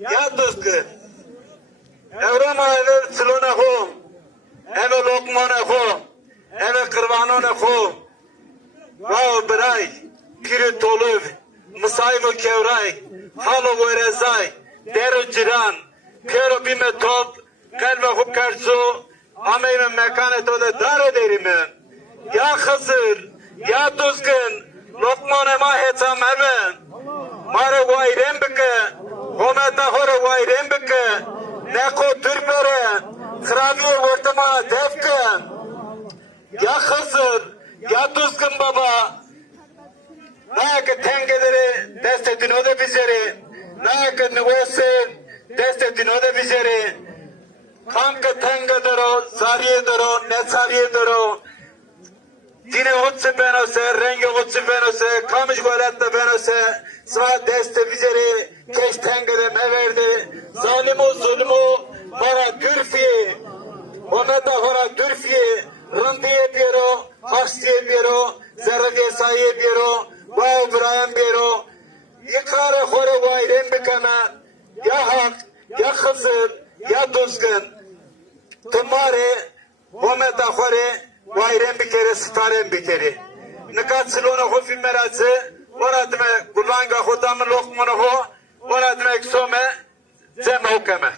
ya düzgün. Evrema eve silona ho, eve lokmana ho, eve kırvanona ho. Vav biray, piri toluv, misayvo kevray, halo verezay, deru ciran, kero bime top, kalbe hub karsu, ameyme mekane tole dar ederimi. Ya Hızır, ya düzgün, lokmana mahetam hemen. Mare vay rembike, hometa hore vay rembike, neko türbere, kraviye ortama defke. Ya Hızır, ya düzgün baba, nâke tengeleri destettin o da bizleri, nâke nüvesin destettin o da bizleri. Kanka tenge daro, sariye daro, ne sariye daro, dine hutsi benose, rengi hutsi benose, kamış golette benose, sva deste bizleri, keş tengere meverdi, zalimu zulmu, bana gürfi, ometa hora gürfi, rındiye biro, haştiye biro, zerrediye sahiye biro, vav birayan biro, ikrara hore vayren bikeme, ya hak, ya Hızır, ya düzgün, तुम्हारे वो में ताखरे वायरें बिकेरे सितारें बिकेरे निकात सिलोना हो फिर मेरा से और आदमी गुलांगा होता में लोक मन हो और आदमी एक सौ में जम हो के में